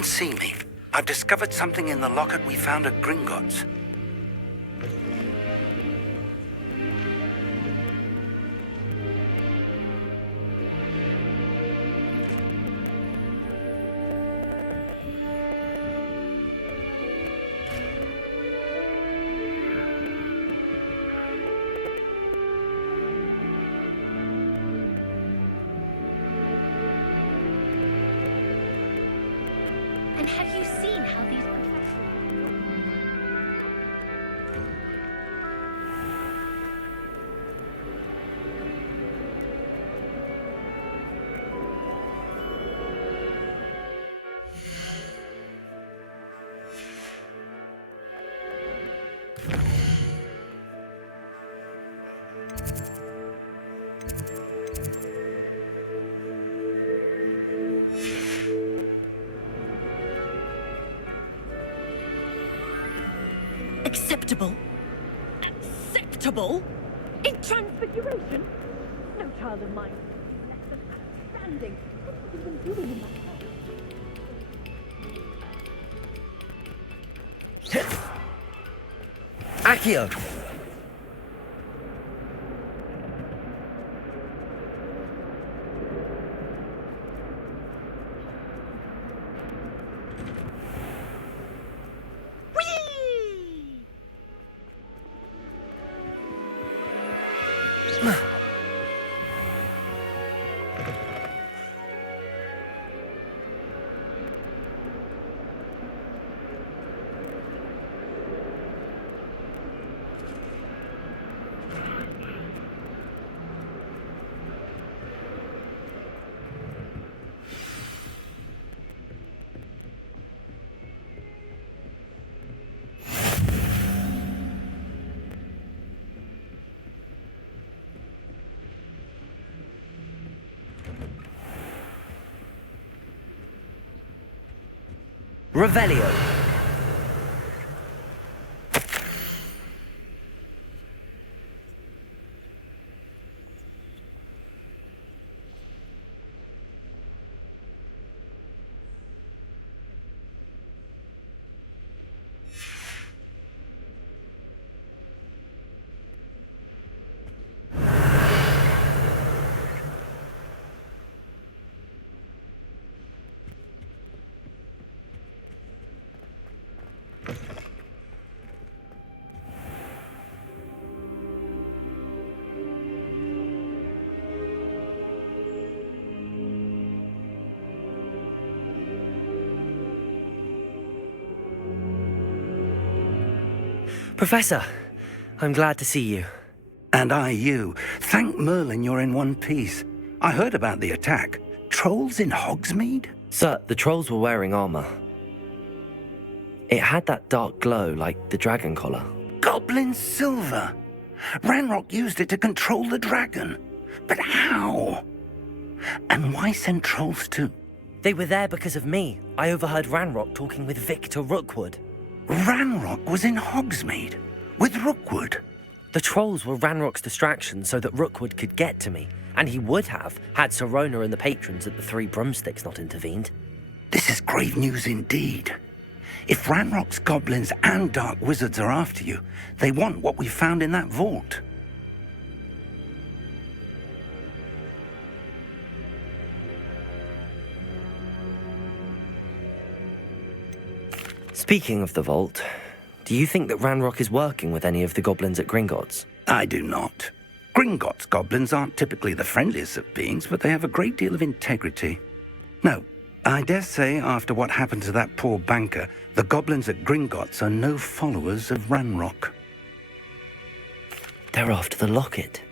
and see me. I've discovered something in the locket we found at Gringotts. And have you seen how these professionals... Acceptable? Acceptable? In transfiguration? No child of mine is less than outstanding. What are you even doing in my house? Accio! Revelio. Professor, I'm glad to see you. And I you. Thank Merlin you're in one piece. I heard about the attack. Trolls in Hogsmeade? Sir, the trolls were wearing armor. It had that dark glow like the dragon collar. Goblin silver! Ranrock used it to control the dragon. But how? And why send trolls too? They were there because of me. I overheard Ranrock talking with Victor Rookwood. Ranrock was in Hogsmeade with Rookwood. The trolls were Ranrock's distraction so that Rookwood could get to me, and he would have had Sirona and the patrons at the Three Broomsticks not intervened. This is grave news indeed. If Ranrock's goblins and dark wizards are after you, they want what we found in that vault. Speaking of the vault, do you think that Ranrock is working with any of the goblins at Gringotts? I do not. Gringotts goblins aren't typically the friendliest of beings, but they have a great deal of integrity. No, I dare say after what happened to that poor banker, the goblins at Gringotts are no followers of Ranrock. They're after the locket.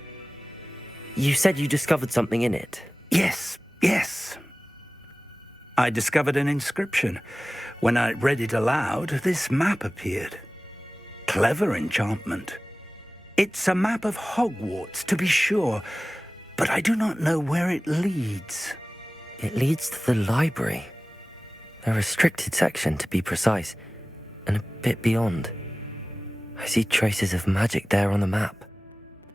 You said you discovered something in it. Yes. I discovered an inscription. When I read it aloud, this map appeared. Clever enchantment. It's a map of Hogwarts, to be sure, but I do not know where it leads. It leads to the library. A restricted section, to be precise, and a bit beyond. I see traces of magic there on the map.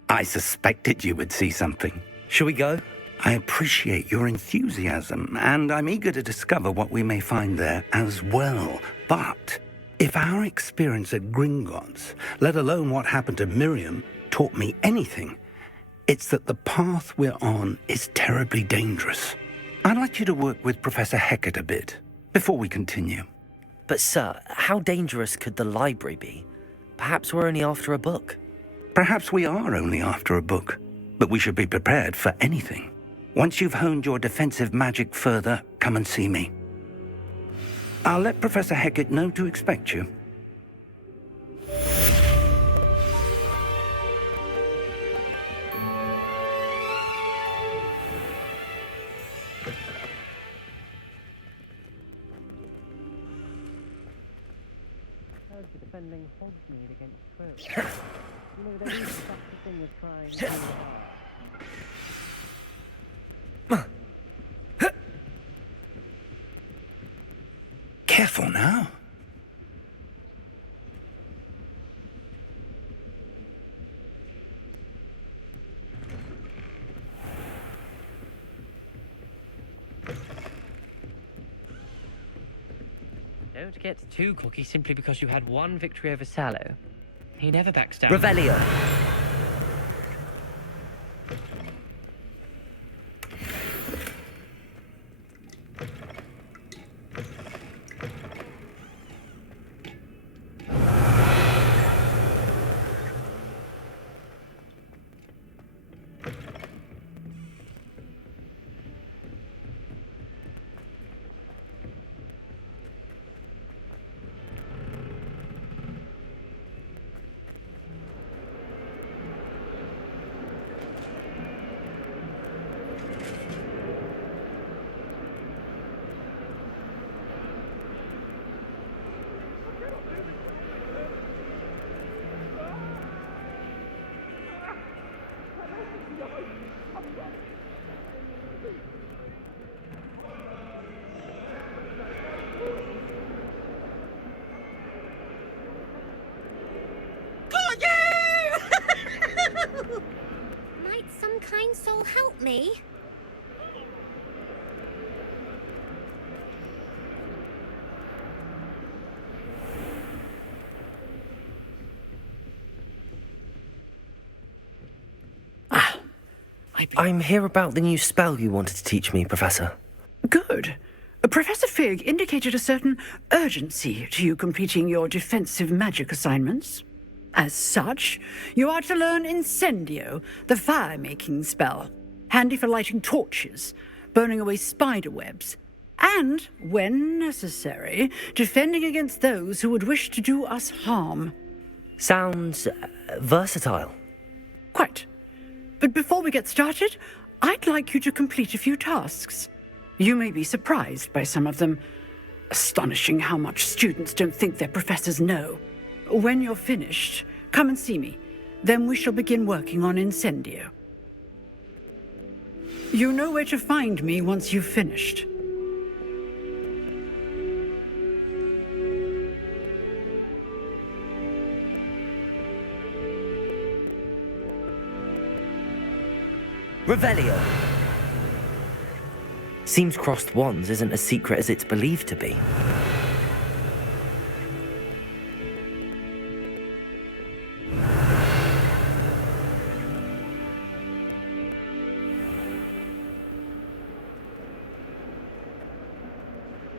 I suspected you would see something. Shall we go? I appreciate your enthusiasm, and I'm eager to discover what we may find there as well. But if our experience at Gringotts, let alone what happened to Miriam, taught me anything, it's that the path we're on is terribly dangerous. I'd like you to work with Professor Hecat a bit before we continue. But sir, how dangerous could the library be? Perhaps we're only after a book. Perhaps we are only after a book, but we should be prepared for anything. Once you've honed your defensive magic further, come and see me. I'll let Professor Hecat know to expect you. Defending Hogsmeade against Crow. You know, there is such a thing as trying too hard. Careful now. Don't get too cocky simply because you had one victory over Sallow. He never backs down. Revelio. Might some kind soul help me? I'm here about the new spell you wanted to teach me, Professor. Good. Professor Fig indicated a certain urgency to you completing your defensive magic assignments. As such, you are to learn Incendio, the fire-making spell, handy for lighting torches, burning away spider webs, and, when necessary, defending against those who would wish to do us harm. Sounds versatile. Quite. But before we get started, I'd like you to complete a few tasks. You may be surprised by some of them. Astonishing how much students don't think their professors know. When you're finished, come and see me. Then we shall begin working on Incendio. You know where to find me once you've finished. Revelio. Seems crossed wands isn't as secret as it's believed to be.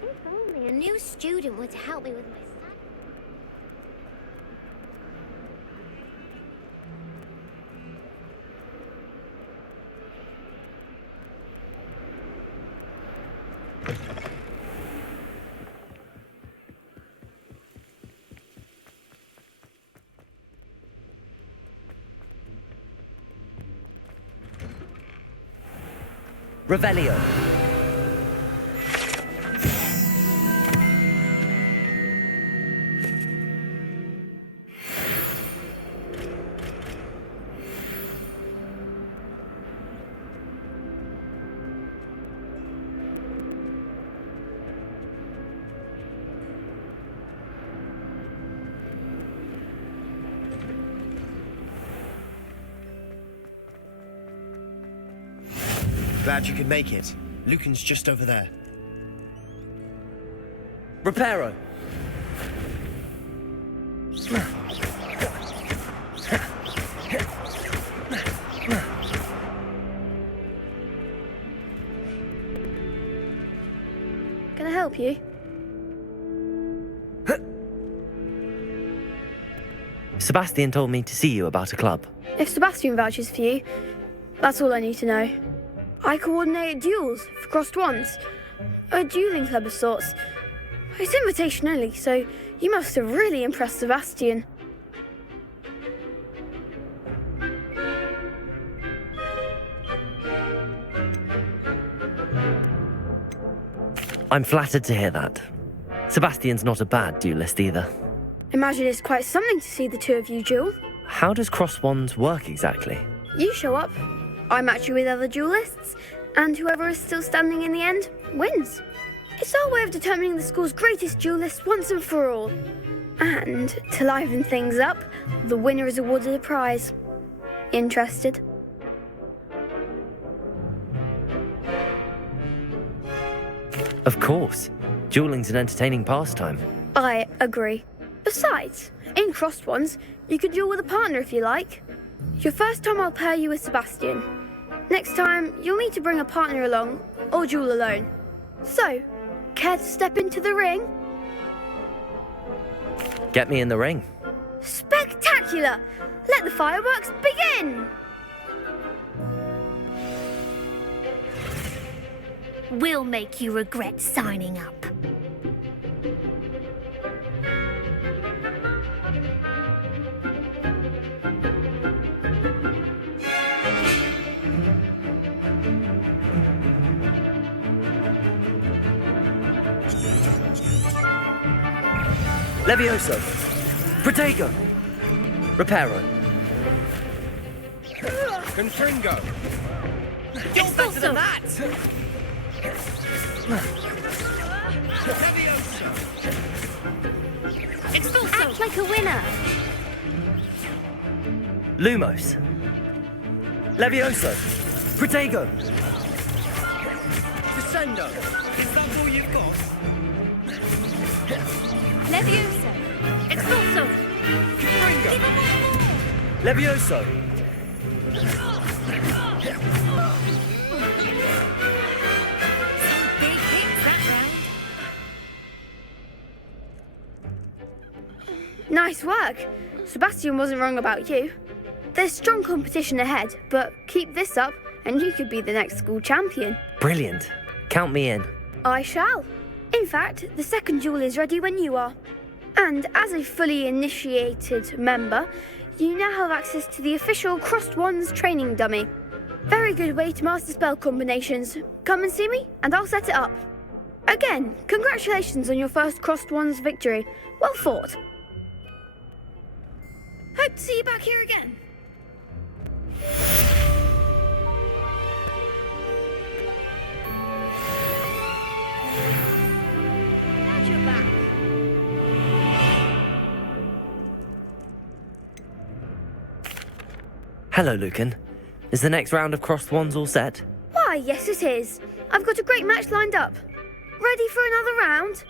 If only a new student were to help me with my studies. Revelio. Glad you could make it. Lucan's just over there. Reparo! Can I help you? Sebastian told me to see you about a club. If Sebastian vouches for you, that's all I need to know. I coordinate duels for crossed wands. A dueling club of sorts. It's invitation only, so you must have really impressed Sebastian. I'm flattered to hear that. Sebastian's not a bad duelist either. Imagine it's quite something to see the two of you duel. How does cross wands work exactly? You show up, I match you with other duelists, and whoever is still standing in the end wins. It's our way of determining the school's greatest duelist once and for all. And to liven things up, the winner is awarded a prize. Interested? Of course. Dueling's an entertaining pastime. I agree. Besides, in crossed ones, you can duel with a partner if you like. Your first time I'll pair you with Sebastian. Next time, you'll need to bring a partner along, or duel alone. So, care to step into the ring? Get me in the ring. Spectacular! Let the fireworks begin! We'll make you regret signing up. Levioso! Protego! Reparo! Confringo! You're better than that! Act like a winner! Lumos! Levioso! Protego! Descendo! Is that all you've got? Levioso! Expulso! Confringo! Levioso! Some big hits that round. Nice work. Sebastian wasn't wrong about you. There's strong competition ahead, but keep this up and you could be the next school champion. Brilliant. Count me in. I shall. In fact, the second duel is ready when you are. And as a fully initiated member, you now have access to the official Crossed Wands training dummy. Very good way to master spell combinations. Come and see me, and I'll set it up. Again, congratulations on your first Crossed Wands victory. Well fought. Hope to see you back here again. Glad you're back. Hello, Lucan. Is the next round of crossed wands all set? Why, yes it is. I've got a great match lined up. Ready for another round?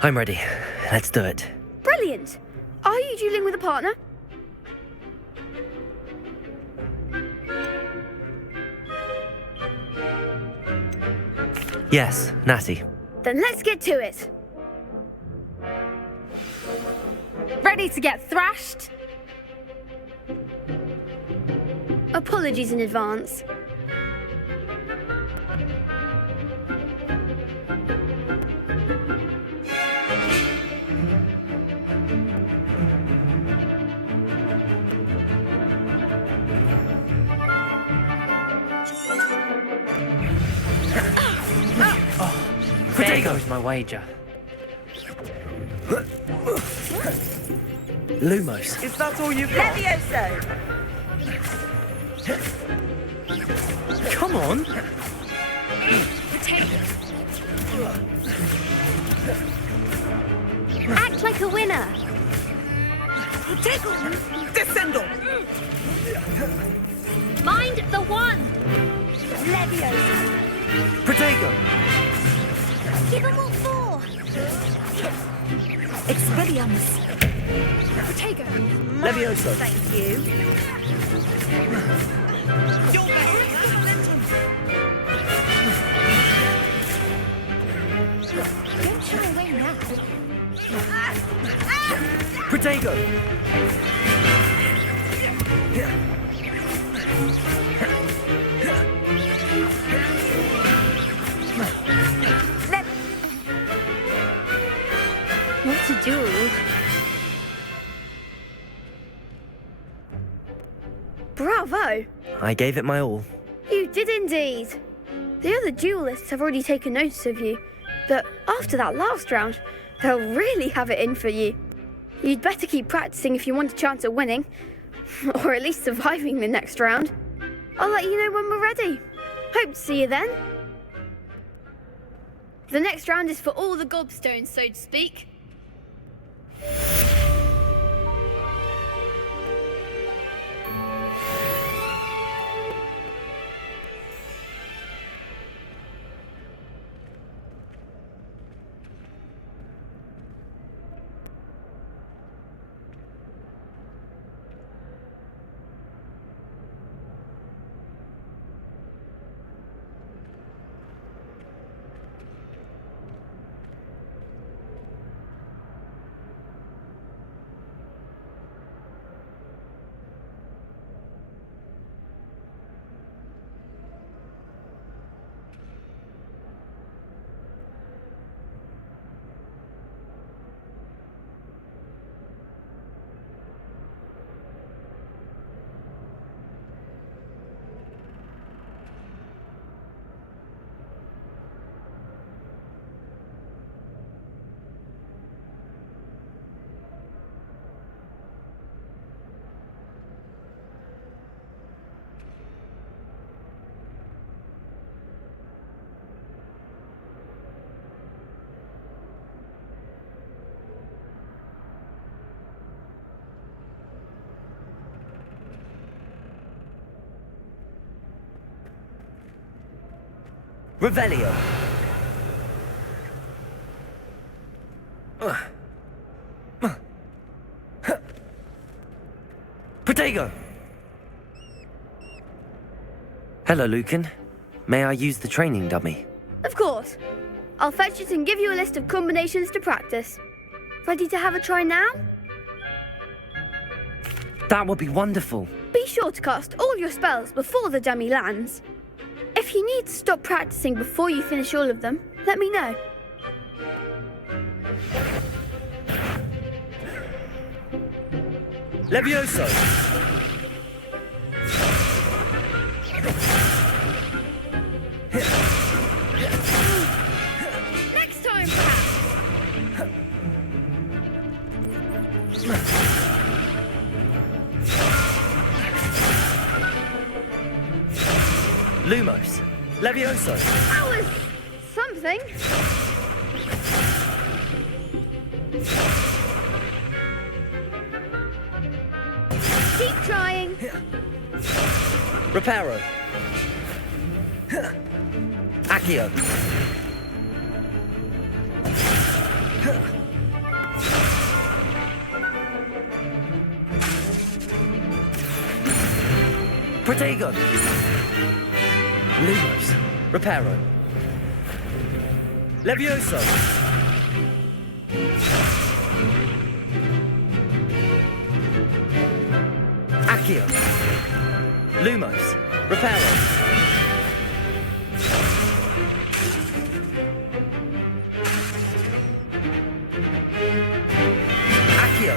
I'm ready. Let's do it. Brilliant. Are you dueling with a partner? Yes, Natty. Then let's get to it. Ready to get thrashed? Apologies in advance. There goes my wager. Lumos. Is that all you've got? Levioso! Come on. Act like a winner! Descendo! Mind the one! Leviosa! Protego! Give them all four! Expelliarmus! Protego! Leviosa! Thank you. Don't shy away now. Protego! What to do? Bravo! I gave it my all. You did indeed. The other duelists have already taken notice of you, but after that last round, they'll really have it in for you. You'd better keep practicing if you want a chance at winning, or at least surviving the next round. I'll let you know when we're ready. Hope to see you then. The next round is for all the gobstones, so to speak. Revelio! Protego! Hello, Lucan. May I use the training dummy? Of course. I'll fetch it and give you a list of combinations to practice. Ready to have a try now? That would be wonderful. Be sure to cast all your spells before the dummy lands. If you need to stop practicing before you finish all of them, let me know. Levioso! Next time, perhaps. Lumos! Levioso! That was something. Keep trying. Reparo! Accio! Protego! Lumos! Reparo! Levioso! Accio! Lumos! Reparo! Accio!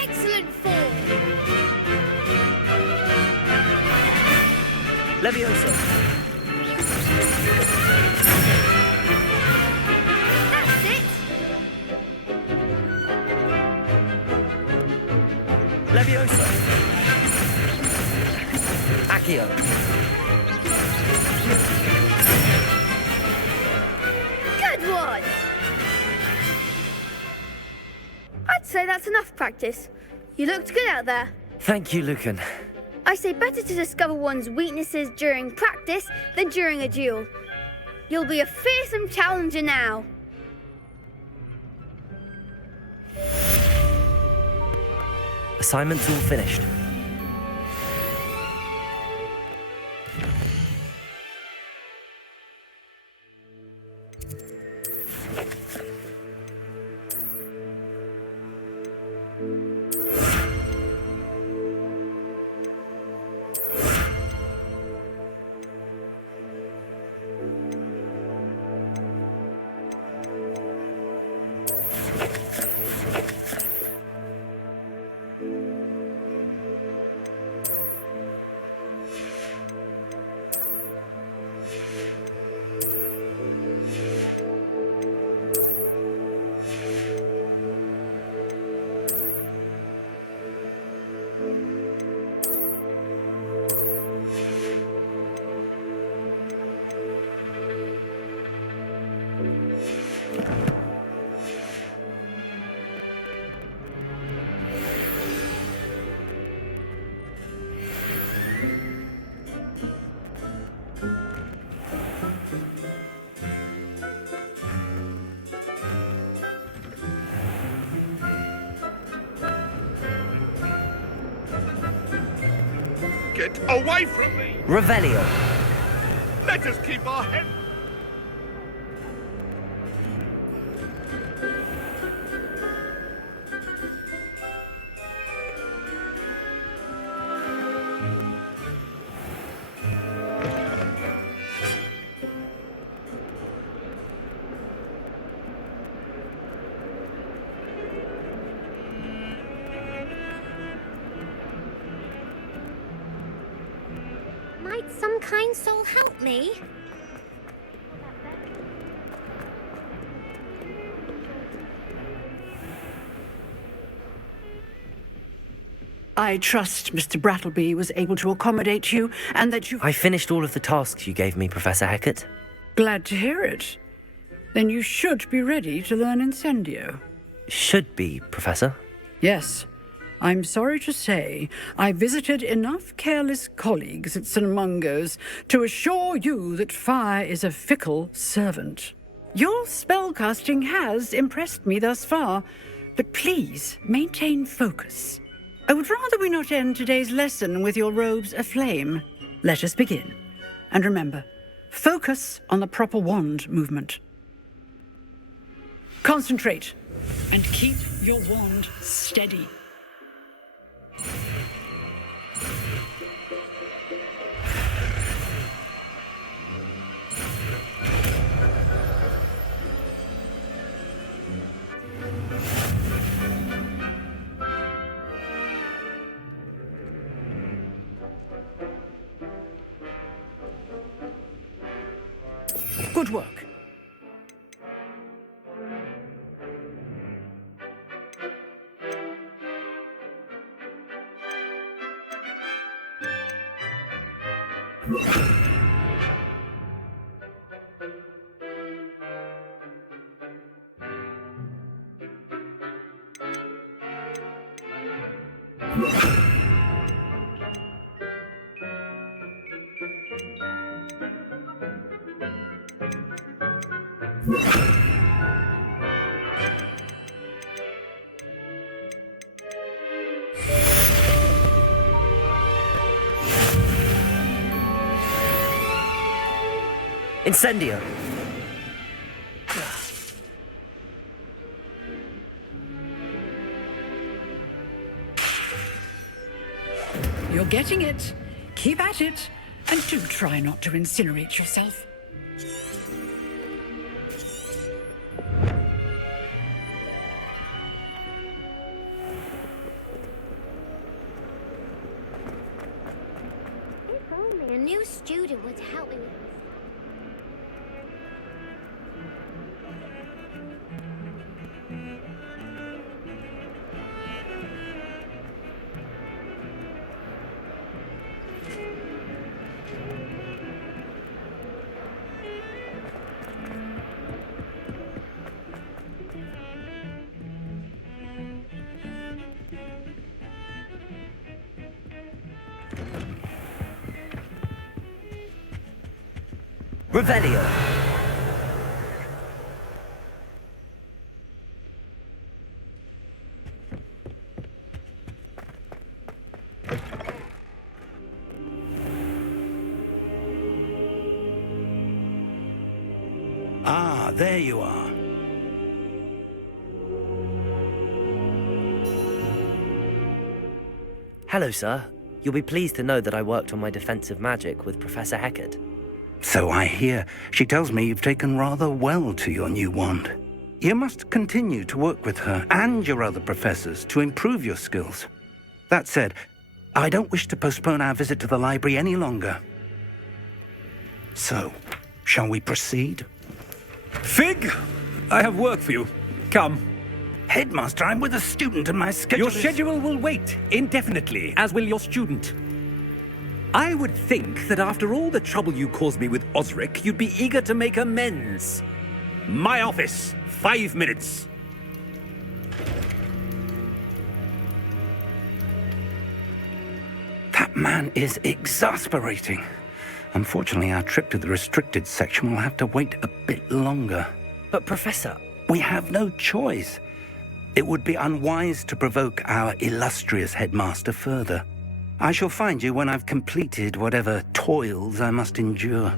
Excellent form. Levioso! That's it. Levioso. Accio. Good one! I'd say that's enough practice. You looked good out there. Thank you, Lucan. I say better to discover one's weaknesses during practice than during a duel. You'll be a fearsome challenger now. Assignment's all finished. Get away from me! Revelio. Let us keep our head... Might some kind soul help me? I trust Mr. Brattleby was able to accommodate you and that you... I finished all of the tasks you gave me, Professor Hecat. Glad to hear it. Then you should be ready to learn Incendio. Should be, Professor. Yes. I'm sorry to say, I visited enough careless colleagues at St. Mungo's to assure you that fire is a fickle servant. Your spellcasting has impressed me thus far, but please maintain focus. I would rather we not end today's lesson with your robes aflame. Let us begin. And remember, focus on the proper wand movement. Concentrate and keep your wand steady. Good work. Incendio. You're getting it. Keep at it. And do try not to incinerate yourself. If only a new student would help me with this. Revelio. Ah, there you are. Hello, sir. You'll be pleased to know that I worked on my defensive magic with Professor Heckard. So I hear. She tells me you've taken rather well to your new wand. You must continue to work with her and your other professors to improve your skills. That said, I don't wish to postpone our visit to the library any longer. So, shall we proceed? Fig, I have work for you. Come. Headmaster, I'm with a student and my schedule Your schedule will wait indefinitely, as will your student. I would think that after all the trouble you caused me with Osric, you'd be eager to make amends. My office, 5 minutes. That man is exasperating. Unfortunately, our trip to the restricted section will have to wait a bit longer. But, Professor... We have no choice. It would be unwise to provoke our illustrious headmaster further. I shall find you when I've completed whatever toils I must endure.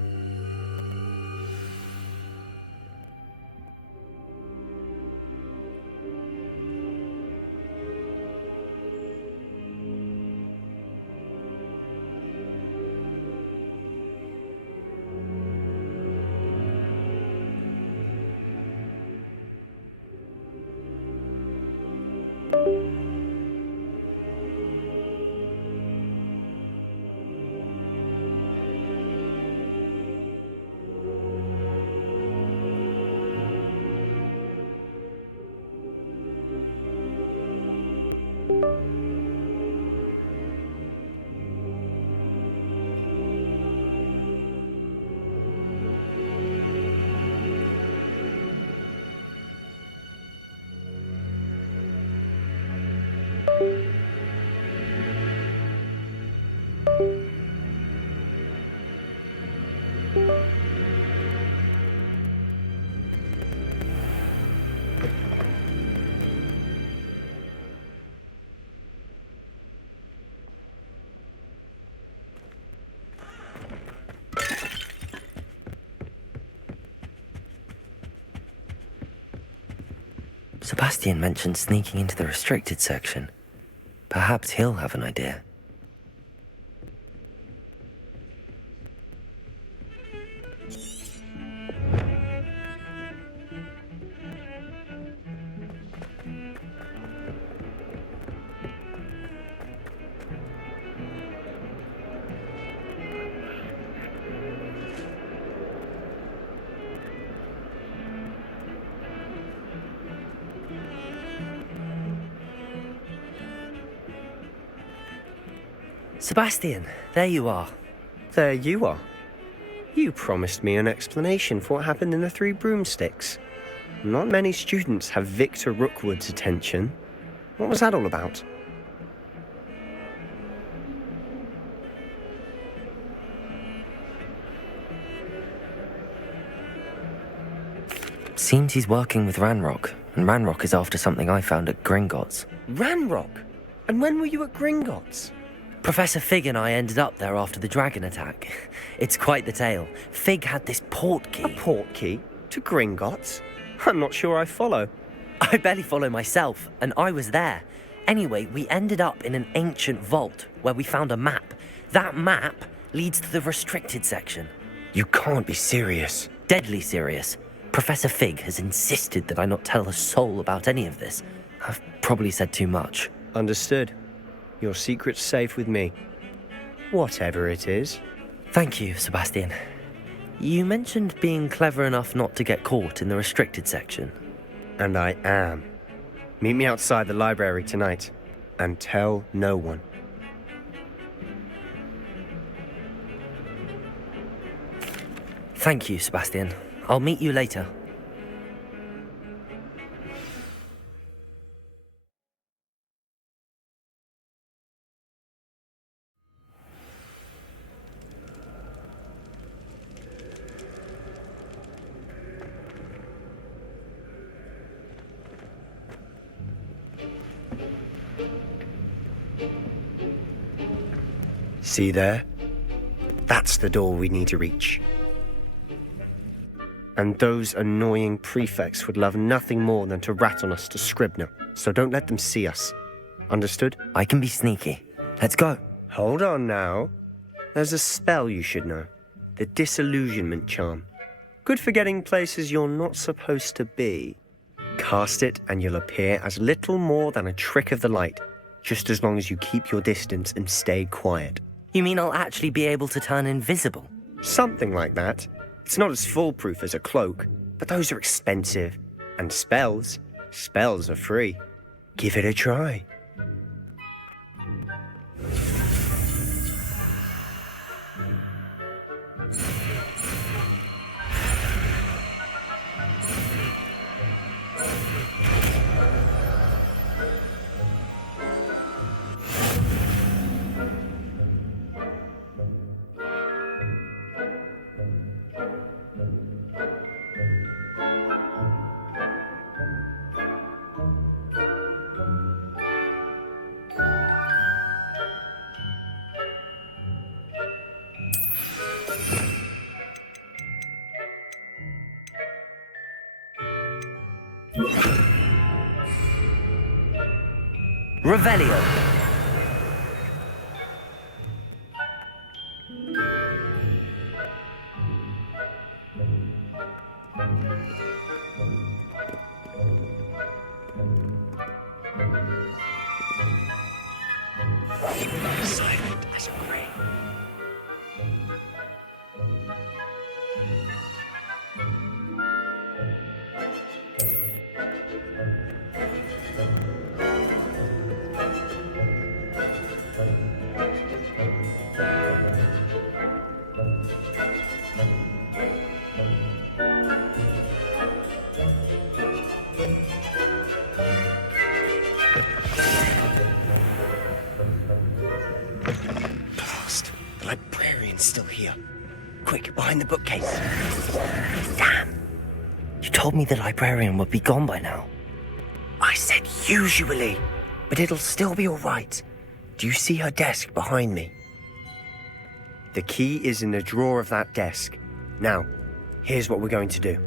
Sebastian mentioned sneaking into the restricted section. Perhaps he'll have an idea. Sebastian, there you are. There you are. You promised me an explanation for what happened in the Three Broomsticks. Not many students have Victor Rookwood's attention. What was that all about? Seems he's working with Ranrock, and Ranrock is after something I found at Gringotts. Ranrock? And when were you at Gringotts? Professor Fig and I ended up there after the dragon attack. It's quite the tale. Fig had this portkey. A portkey? To Gringotts? I'm not sure I follow. I barely follow myself, and I was there. Anyway, we ended up in an ancient vault where we found a map. That map leads to the restricted section. You can't be serious. Deadly serious. Professor Fig has insisted that I not tell a soul about any of this. I've probably said too much. Understood. Your secret's safe with me. Whatever it is. Thank you, Sebastian. You mentioned being clever enough not to get caught in the restricted section. And I am. Meet me outside the library tonight. And tell no one. Thank you, Sebastian. I'll meet you later. See there? That's the door we need to reach. And those annoying prefects would love nothing more than to rat on us to Scribner, so don't let them see us. Understood? I can be sneaky. Let's go. Hold on now. There's a spell you should know. The Disillusionment Charm. Good for getting places you're not supposed to be. Cast it and you'll appear as little more than a trick of the light, just as long as you keep your distance and stay quiet. You mean I'll actually be able to turn invisible? Something like that. It's not as foolproof as a cloak, but those are expensive. And spells are free. Give it a try. Revelio. Silent as a grave. The librarian's still here. Quick, behind the bookcase. Damn. You told me the librarian would be gone by now. I said usually, but it'll still be all right. Do you see her desk behind me? The key is in the drawer of that desk. Now, here's what we're going to do.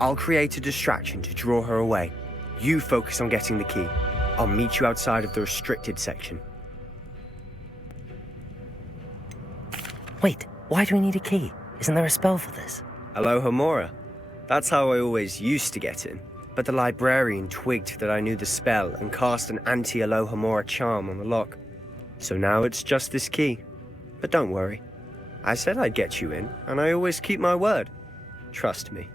I'll create a distraction to draw her away. You focus on getting the key. I'll meet you outside of the restricted section. Wait, why do we need a key? Isn't there a spell for this? Alohomora. That's how I always used to get in. But the librarian twigged that I knew the spell and cast an anti-Alohomora charm on the lock. So now it's just this key. But don't worry. I said I'd get you in, and I always keep my word. Trust me.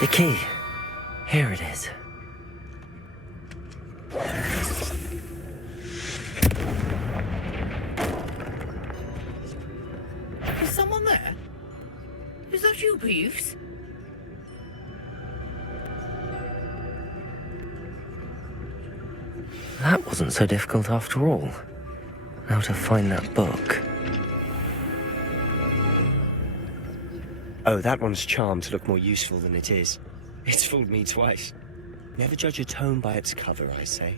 The key. Here it is. Is someone there? Is that you, Peeves? That wasn't so difficult after all. How to find that book. Oh, that one's charmed to look more useful than it is. It's fooled me twice. Never judge a tome by its cover, I say.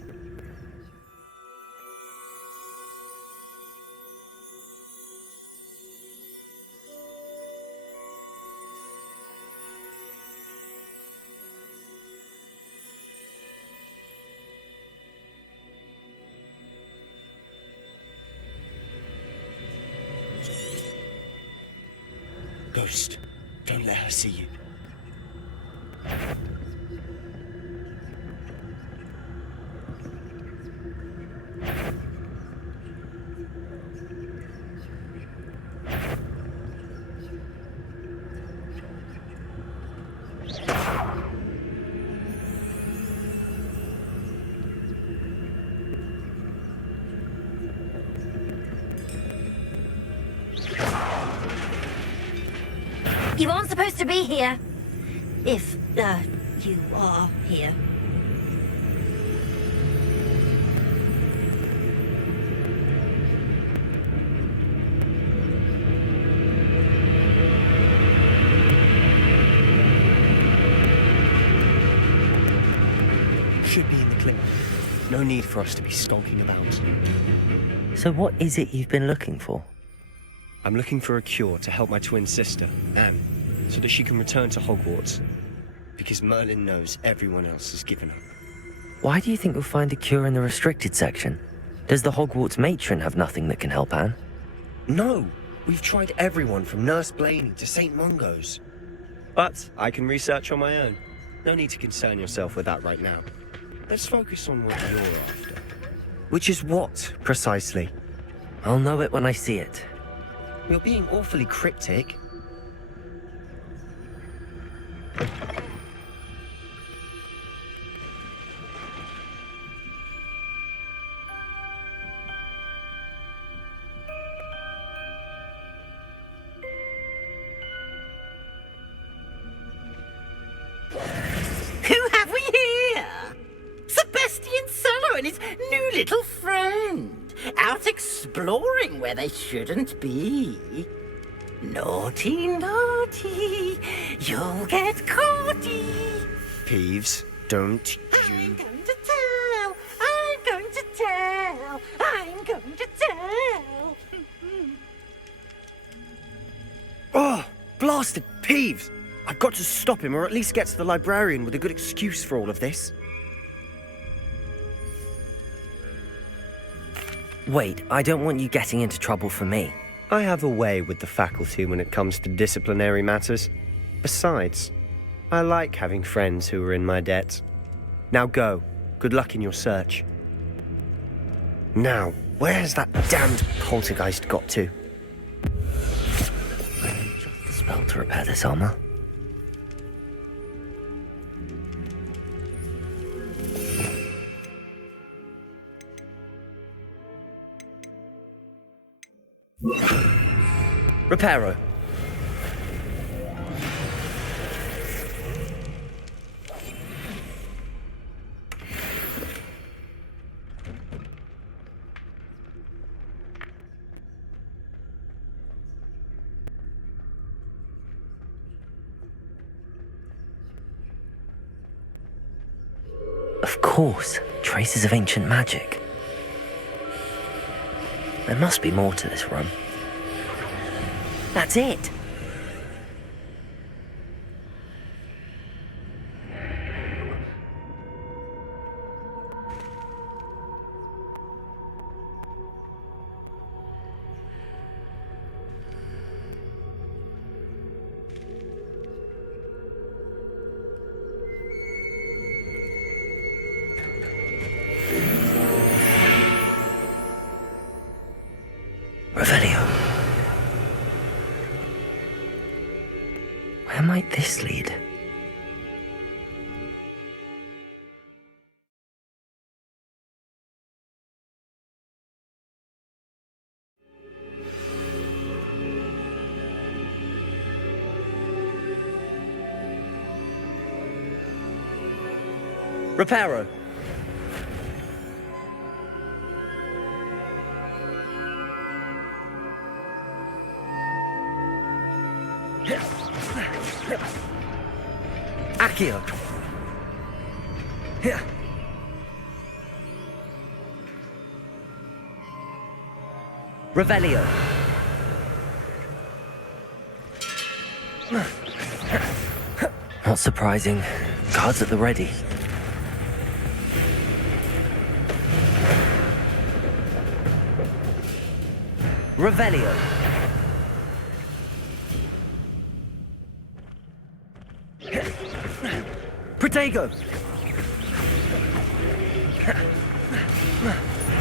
Ghost, don't let her see you. You aren't supposed to be here. If, you are here. should be in the clear. No need for us to be skulking about. So what is it you've been looking for? I'm looking for a cure to help my twin sister, Anne, so that she can return to Hogwarts. Because Merlin knows everyone else has given up. Why do you think you'll find a cure in the restricted section? Does the Hogwarts matron have nothing that can help Anne? No! We've tried everyone from Nurse Blaney to St. Mungo's. But I can research on my own. No need to concern yourself with that right now. Let's focus on what you're after. Which is what, precisely? I'll know it when I see it. You're being awfully cryptic. Who have we here? Sebastian Solo and his new little friend, out exploring where they shouldn't be. Naughty, naughty, you'll get caughty. Peeves, don't I'm going to tell, I'm going to tell, I'm going to tell. Oh, blasted Peeves! I've got to stop him, or at least get to the librarian with a good excuse for all of this. Wait, I don't want you getting into trouble for me. I have a way with the faculty when it comes to disciplinary matters. Besides, I like having friends who are in my debt. Now go. Good luck in your search. Now, where's that damned poltergeist got to? Just the spell to repair this armor. Reparo. Of course, traces of ancient magic. There must be more to this room. That's it! Revelio. Where might this lead? Reparo. Accio. Revelio. Not surprising. Guards at the ready. Revelio. Protego.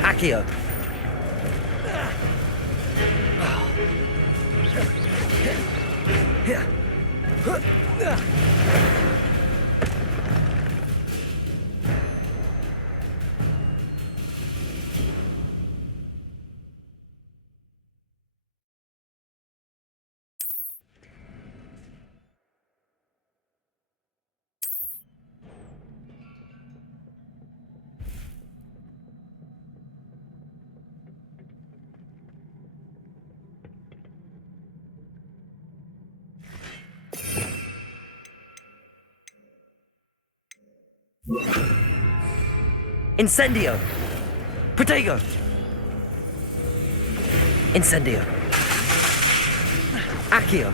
Accio. Incendio! Protego! Incendio! Accio!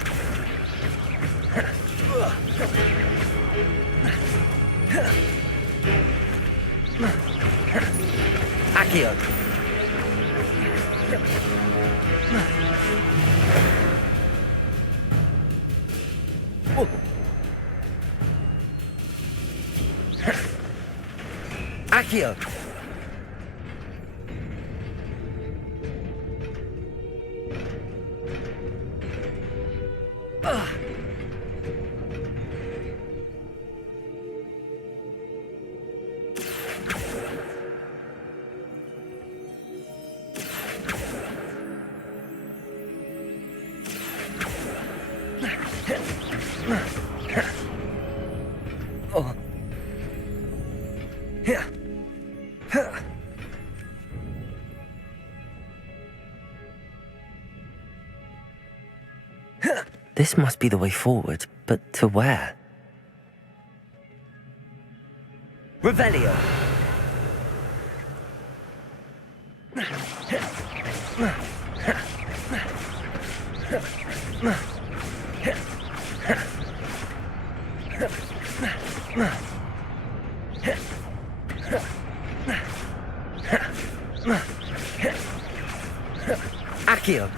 Accio! Accio! This must be the way forward, but to where? Revelio! Accio!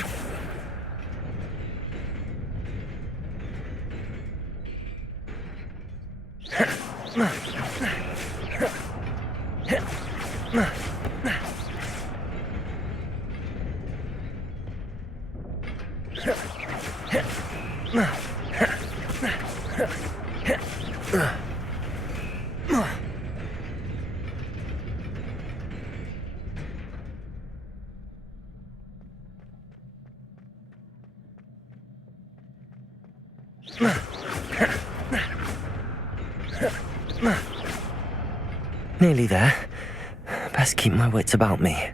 Nearly there. Best keep my wits about me.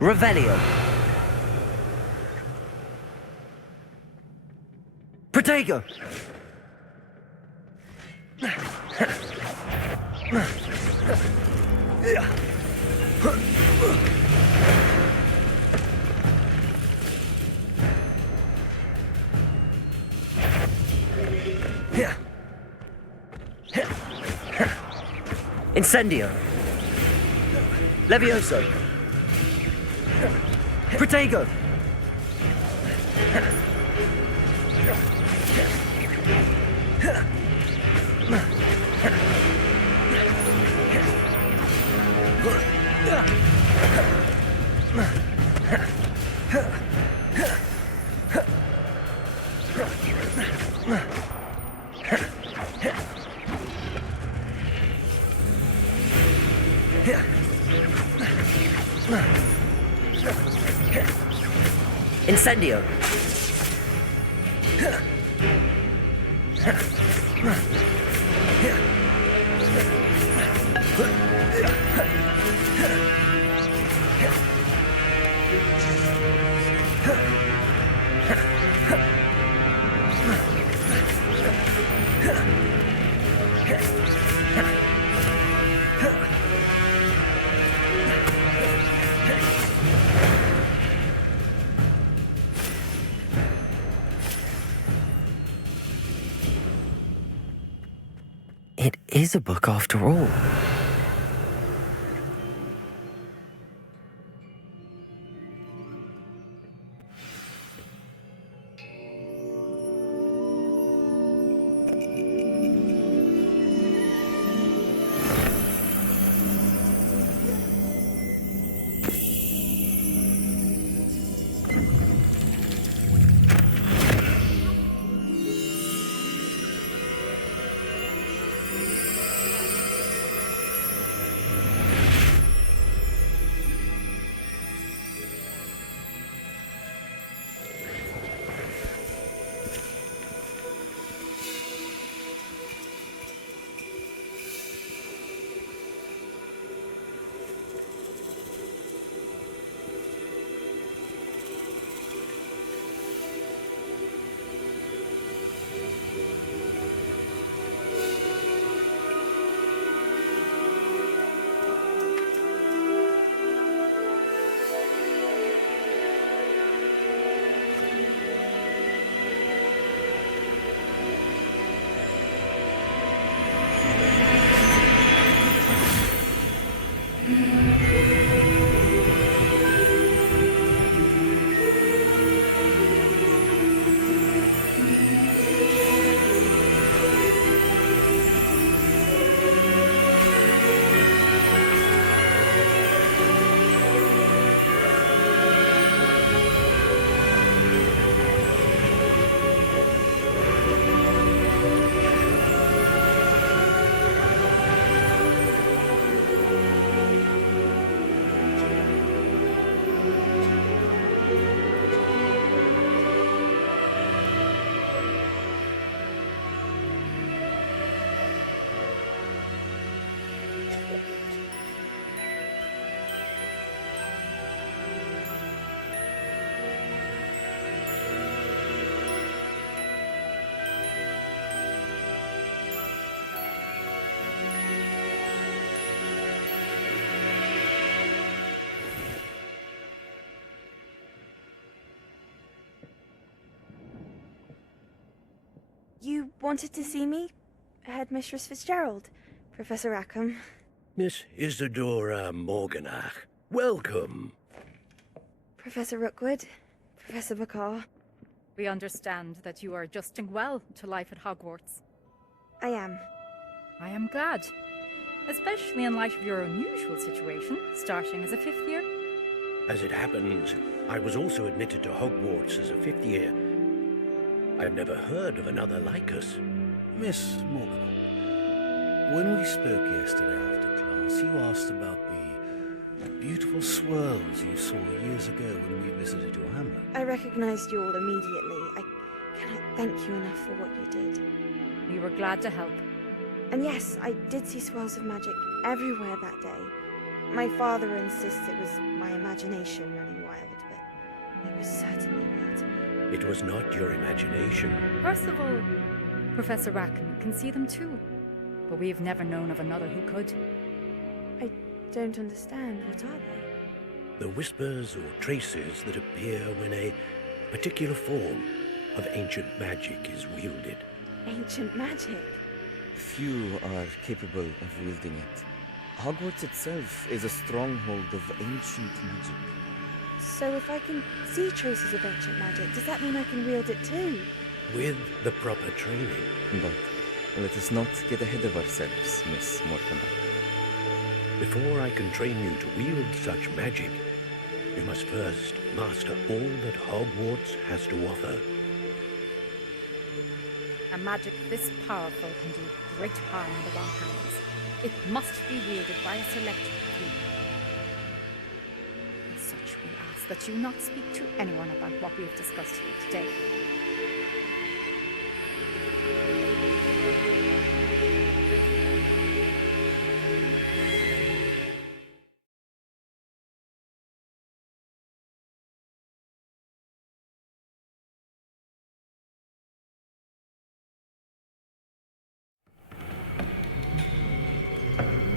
Revelio! Protego! Incendio! Levioso! Protego! Incendio! It is a book after all. You wanted to see me? Headmistress Fitzgerald, Professor Rackham. Miss Isadora Morganach, welcome. Professor Rookwood, Professor Bakar. We understand that you are adjusting well to life at Hogwarts. I am. I am glad. Especially in light of your unusual situation, starting as a 5th year. As it happens, I was also admitted to Hogwarts as a 5th year. I've never heard of another like us. Miss Morgan, when we spoke yesterday after class, you asked about the beautiful swirls you saw years ago when we visited your hamlet. I recognized you all immediately. I cannot thank you enough for what you did. We were glad to help. And yes, I did see swirls of magic everywhere that day. My father insists it was my imagination running wild, but it was certainly real to me. It was not your imagination. Percival, Professor Rackham can see them too. But we've never known of another who could. I don't understand. What are they? The whispers or traces that appear when a particular form of ancient magic is wielded. Ancient magic? Few are capable of wielding it. Hogwarts itself is a stronghold of ancient magic. So if I can see traces of ancient magic, does that mean I can wield it too? With the proper training. But let us not get ahead of ourselves, Miss Mortimer. Before I can train you to wield such magic, you must first master all that Hogwarts has to offer. A magic this powerful can do great harm in the wrong hands. It must be wielded by a select few. As such, we ask that you not speak to anyone about what we have discussed here today.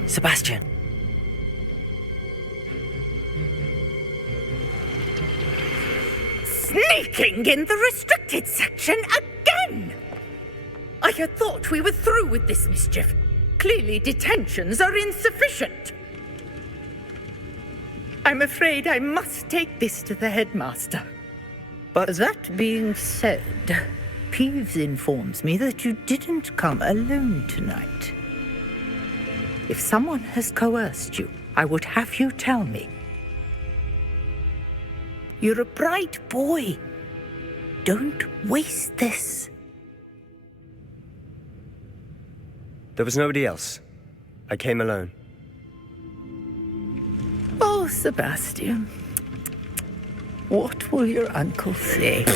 Sebastian! Sneaking in the restricted section again! I had thought we were through with this mischief. Clearly detentions are insufficient. I'm afraid I must take this to the headmaster. But that being said, Peeves informs me that you didn't come alone tonight. If someone has coerced you, I would have you tell me. You're a bright boy. Don't waste this. There was nobody else. I came alone. Oh, Sebastian. What will your uncle say?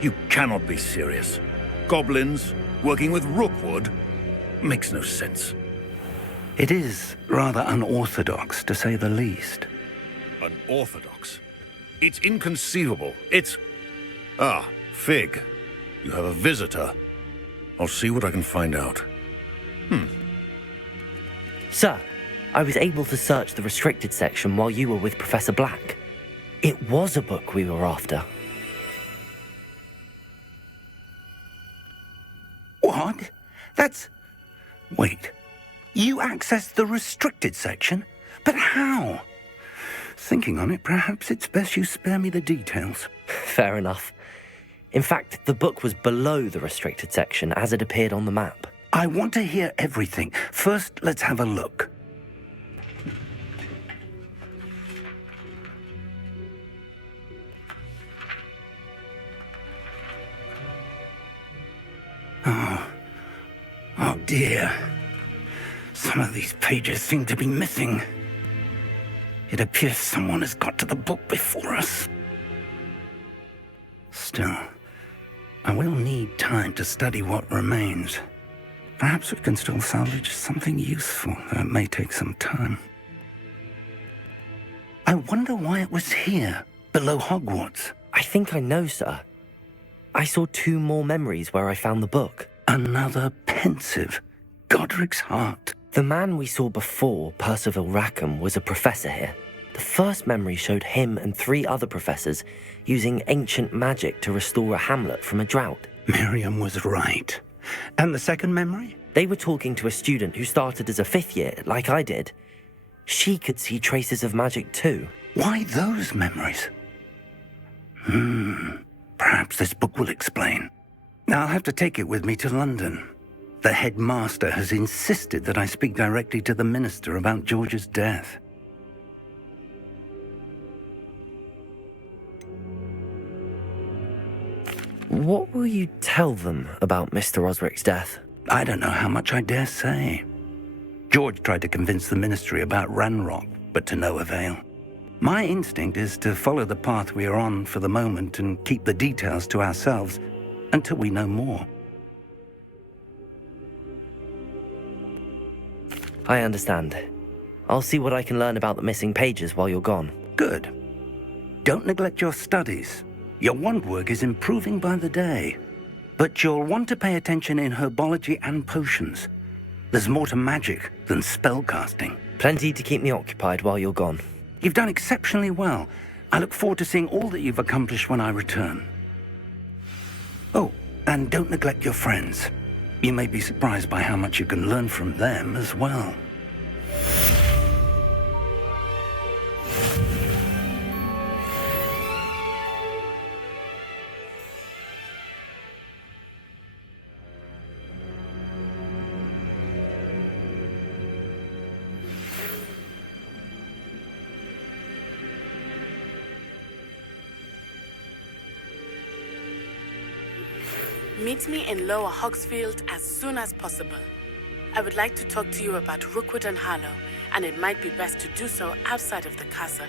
You cannot be serious. Goblins working with Rookwood? Makes no sense. It is rather unorthodox, to say the least. Unorthodox? It's inconceivable. It's... Ah, Fig. You have a visitor. I'll see what I can find out. Sir, I was able to search the restricted section while you were with Professor Black. It was a book we were after. What? That's... Wait. You accessed the restricted section? But how? Thinking on it, perhaps it's best you spare me the details. Fair enough. In fact, the book was below the restricted section as it appeared on the map. I want to hear everything. First, let's have a look. Oh dear. Some of these pages seem to be missing. It appears someone has got to the book before us. Still, I will need time to study what remains. Perhaps we can still salvage something useful, though it may take some time. I wonder why it was here, below Hogwarts. I think I know, sir. I saw 2 more memories where I found the book. Another pensive. Godric's heart. The man we saw before, Percival Rackham, was a professor here. The first memory showed him and 3 other professors using ancient magic to restore a hamlet from a drought. Miriam was right. And the second memory? They were talking to a student who started as a 5th year, like I did. She could see traces of magic too. Why those memories? Perhaps this book will explain. I'll have to take it with me to London. The headmaster has insisted that I speak directly to the minister about George's death. What will you tell them about Mr. Osric's death? I don't know how much I dare say. George tried to convince the ministry about Ranrock, but to no avail. My instinct is to follow the path we are on for the moment and keep the details to ourselves until we know more. I understand. I'll see what I can learn about the missing pages while you're gone. Good. Don't neglect your studies. Your wand work is improving by the day. But you'll want to pay attention in herbology and potions. There's more to magic than spellcasting. Plenty to keep me occupied while you're gone. You've done exceptionally well. I look forward to seeing all that you've accomplished when I return. Oh, and don't neglect your friends. You may be surprised by how much you can learn from them as well. Meet me in Lower Hogsfield as soon as possible. I would like to talk to you about Rookwood and Harlow, and it might be best to do so outside of the castle.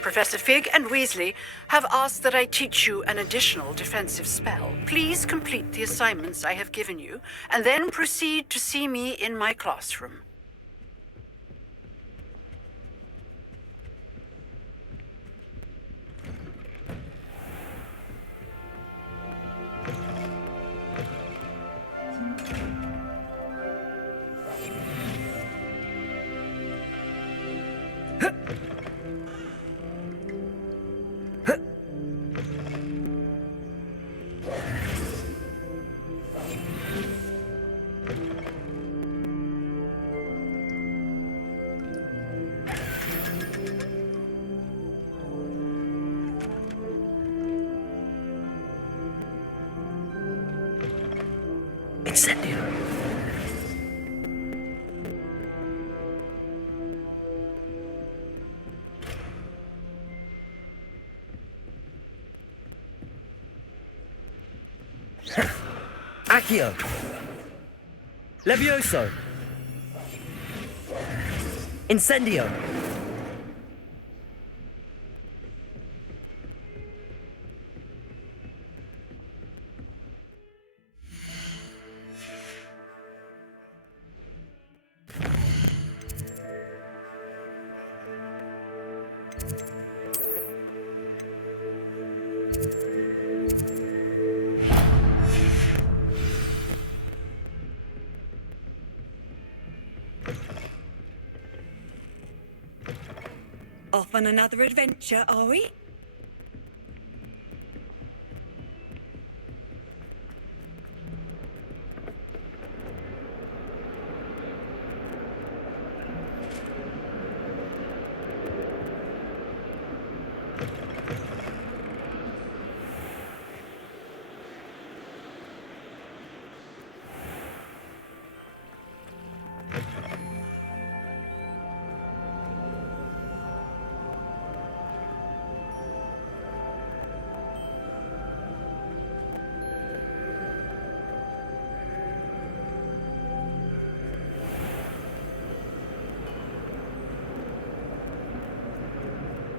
Professor Fig and Weasley have asked that I teach you an additional defensive spell. Please complete the assignments I have given you, and then proceed to see me in my classroom. Incendio. Accio. Levioso. Incendio. Off on another adventure, are we?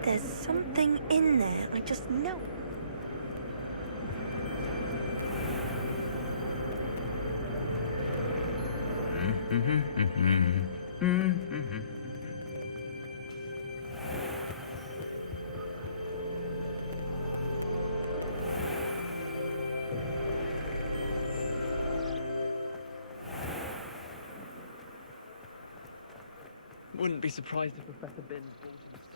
There's something in there, I just know. Wouldn't be surprised if Professor Binns brought himself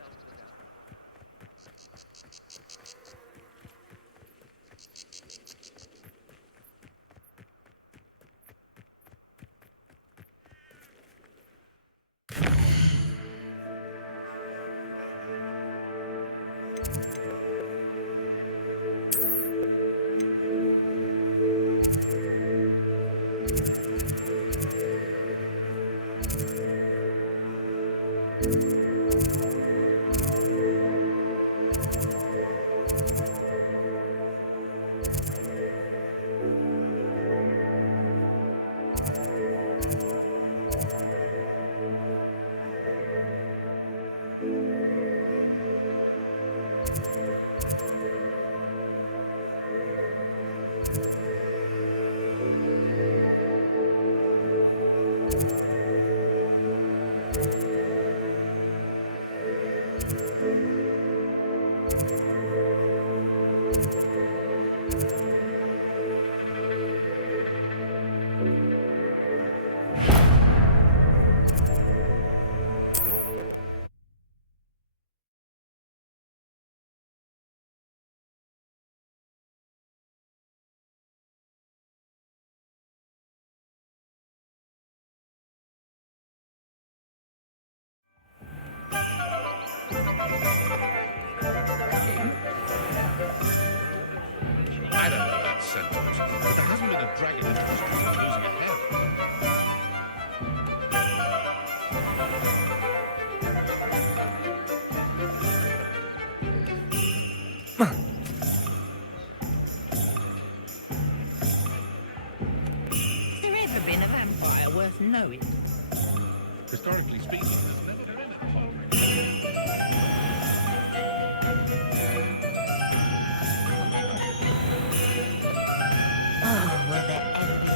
I don't know that sentence, but there hasn't been a dragon in history who's losing a head. Has there ever been a vampire worth knowing? Historically speaking, there's never been a Oh, will there ever be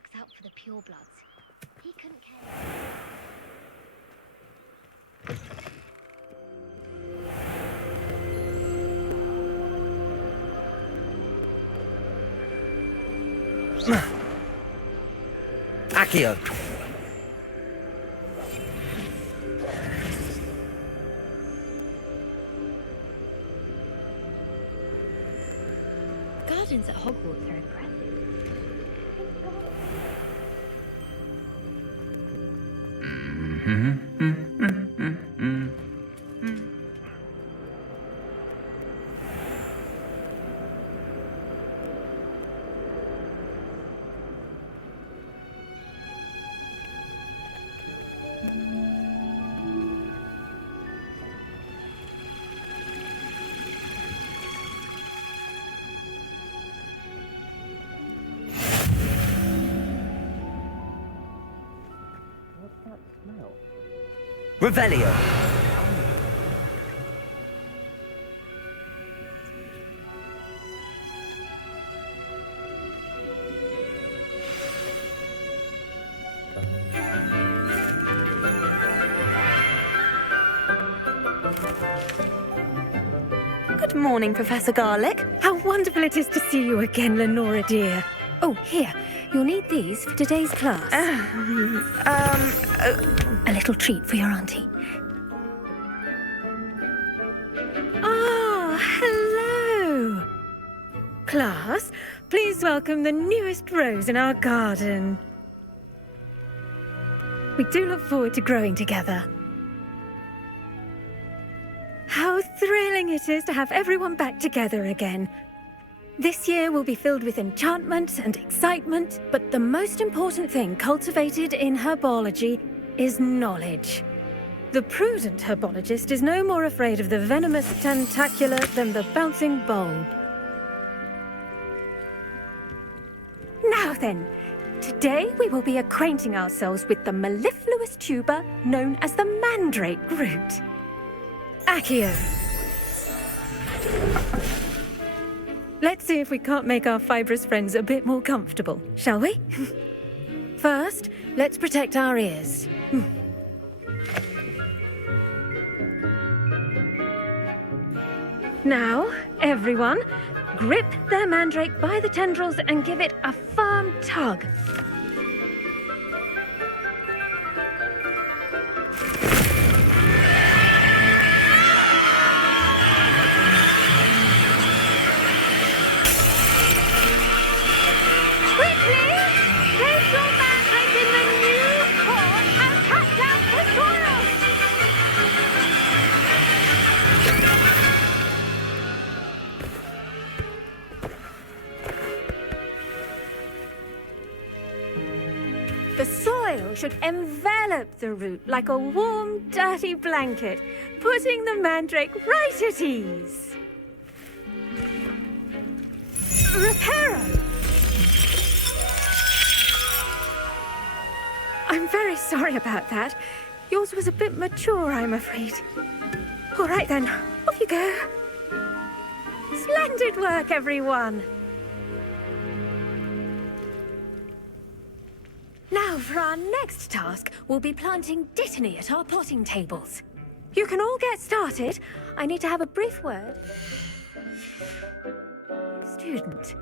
looks out for the purebloods. He couldn't care. Accio! Gardens at Hogwarts are impressive. Revelio! Good morning, Professor Garlick. How wonderful it is to see you again, Lenora dear. Oh, here. You'll need these for today's class. A little treat for your auntie. Ah, hello. Class, please welcome the newest rose in our garden. We do look forward to growing together. How thrilling it is to have everyone back together again. This year will be filled with enchantment and excitement, but the most important thing cultivated in herbology is knowledge. The prudent herbologist is no more afraid of the venomous tentacula than the bouncing bulb. Now then, today we will be acquainting ourselves with the mellifluous tuber known as the mandrake root. Accio. Let's see if we can't make our fibrous friends a bit more comfortable, shall we? First, let's protect our ears. Now, everyone, grip their mandrake by the tendrils and give it a firm tug. The soil should envelop the root like a warm, dirty blanket, putting the mandrake right at ease. Reparo! I'm very sorry about that. Yours was a bit mature, I'm afraid. All right then, off you go. Splendid work, everyone. Now, for our next task, we'll be planting Dittany at our potting tables. You can all get started. I need to have a brief word. Student.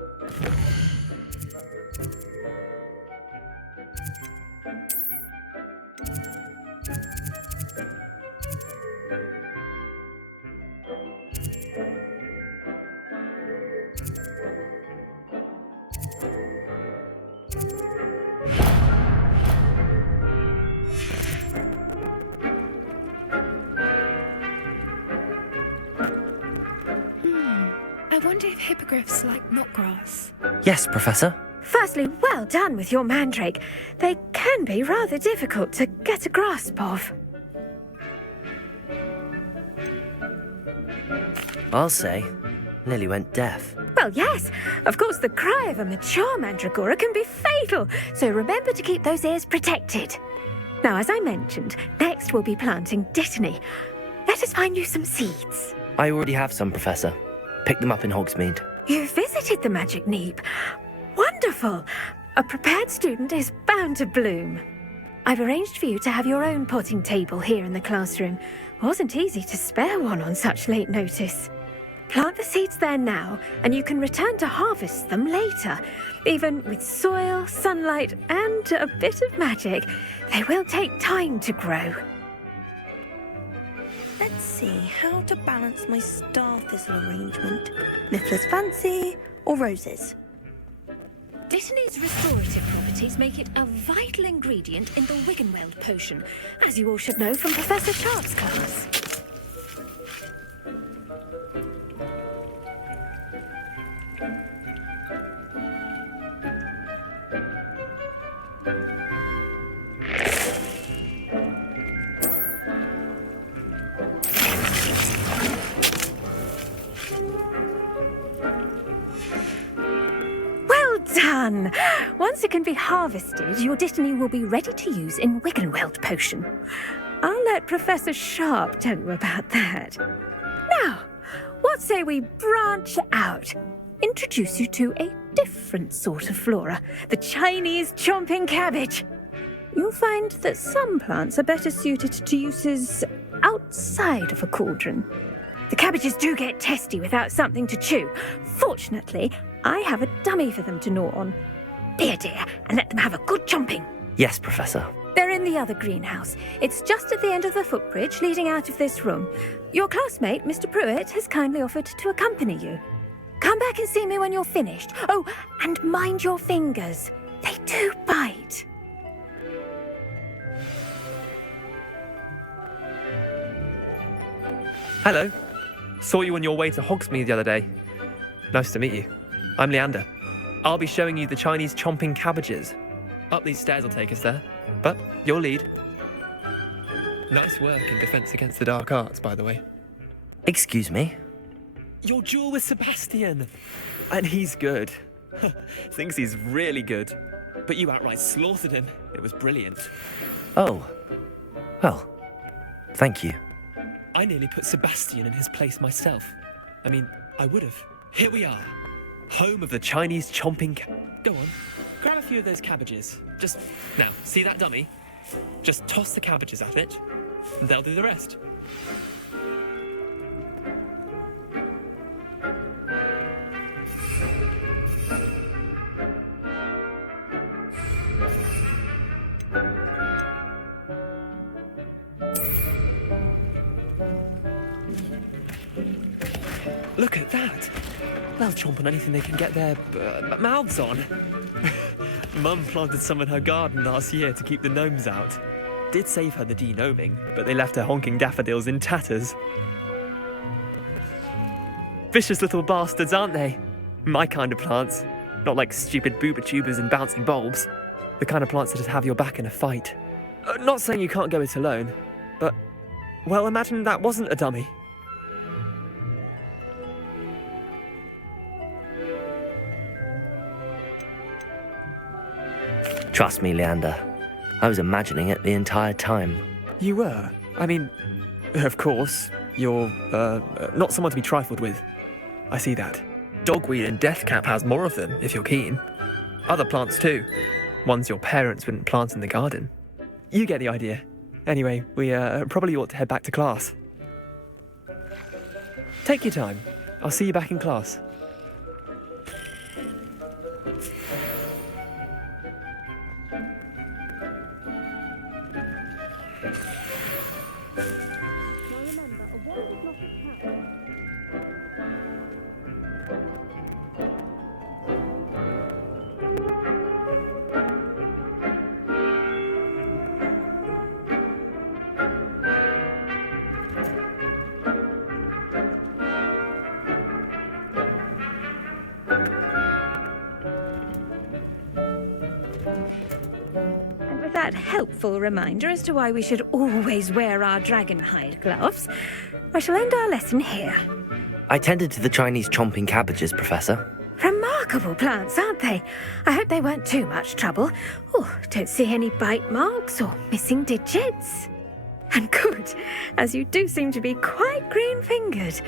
I wonder if hippogriffs like knotgrass. Yes, Professor. Firstly, well done with your mandrake. They can be rather difficult to get a grasp of. I'll say, nearly went deaf. Well, yes. Of course, the cry of a mature mandragora can be fatal, so remember to keep those ears protected. Now, as I mentioned, next we'll be planting Dittany. Let us find you some seeds. I already have some, Professor. Picked them up in Hogsmeade. You visited the Magic Neep. Wonderful. A prepared student is bound to bloom. I've arranged for you to have your own potting table here in the classroom. Wasn't easy to spare one on such late notice. Plant the seeds there now, and you can return to harvest them later. Even with soil, sunlight, and a bit of magic, they will take time to grow. Let's see how to balance my star thistle arrangement. Niffler's fancy or roses? Dittany's restorative properties make it a vital ingredient in the Wiggenweld potion, as you all should know from Professor Sharp's class. Done! Once it can be harvested, your Dittany will be ready to use in Wiggenweld potion. I'll let Professor Sharp tell you about that. Now, what say we branch out? Introduce you to a different sort of flora, the Chinese chomping cabbage. You'll find that some plants are better suited to uses outside of a cauldron. The cabbages do get testy without something to chew. Fortunately, I have a dummy for them to gnaw on. Be a dear and let them have a good chomping. Yes, Professor. They're in the other greenhouse. It's just at the end of the footbridge leading out of this room. Your classmate, Mr. Pruitt, has kindly offered to accompany you. Come back and see me when you're finished. Oh, and mind your fingers. They do bite. Hello. Saw you on your way to Hogsmeade the other day. Nice to meet you. I'm Leander. I'll be showing you the Chinese chomping cabbages. Up these stairs will take us there, but you'll lead. Nice work in Defense Against the Dark Arts, by the way. Excuse me? Your duel with Sebastian! And he's good. Thinks he's really good. But you outright slaughtered him. It was brilliant. Oh. Well, thank you. I nearly put Sebastian in his place myself. I mean, I would have. Here we are. Home of the Chinese chomping Go on, grab a few of those cabbages. Just, now, see that dummy? Just toss the cabbages at it, and they'll do the rest. Look at that! They'll chomp on anything they can get their mouths on. Mum planted some in her garden last year to keep the gnomes out. Did save her the de-gnoming, but they left her honking daffodils in tatters. Vicious little bastards, aren't they? My kind of plants. Not like stupid booba tubers and bouncing bulbs. The kind of plants that just have your back in a fight. Not saying you can't go it alone, but, well, imagine that wasn't a dummy. Trust me, Leander. I was imagining it the entire time. You were? I mean, of course, you're, not someone to be trifled with. I see that. Dogweed and deathcap has more of them, if you're keen. Other plants too. Ones your parents wouldn't plant in the garden. You get the idea. Anyway, we probably ought to head back to class. Take your time. I'll see you back in class. That helpful reminder as to why we should always wear our dragon hide gloves, I shall end our lesson here. I tended to the Chinese chomping cabbages, Professor. Remarkable plants, aren't they? I hope they weren't too much trouble. Oh, don't see any bite marks or missing digits. And good, as you do seem to be quite green-fingered.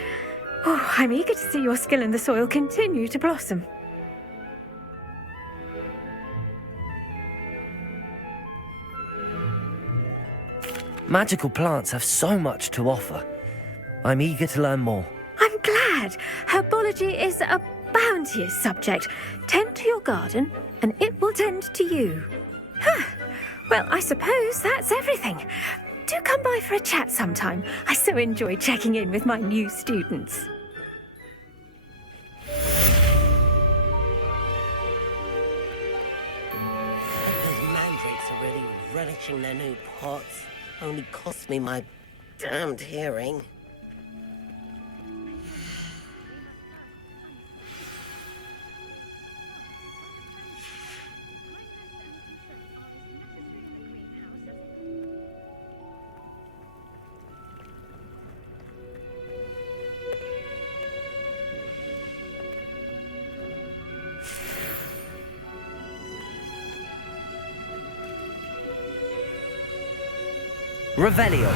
Oh, I'm eager to see your skill in the soil continue to blossom. Magical plants have so much to offer. I'm eager to learn more. I'm glad. Herbology is a bounteous subject. Tend to your garden, and it will tend to you. Well, I suppose that's everything. Do come by for a chat sometime. I so enjoy checking in with my new students. Those mandrakes are really relishing their new pots. Only cost me my damned hearing. Revelio.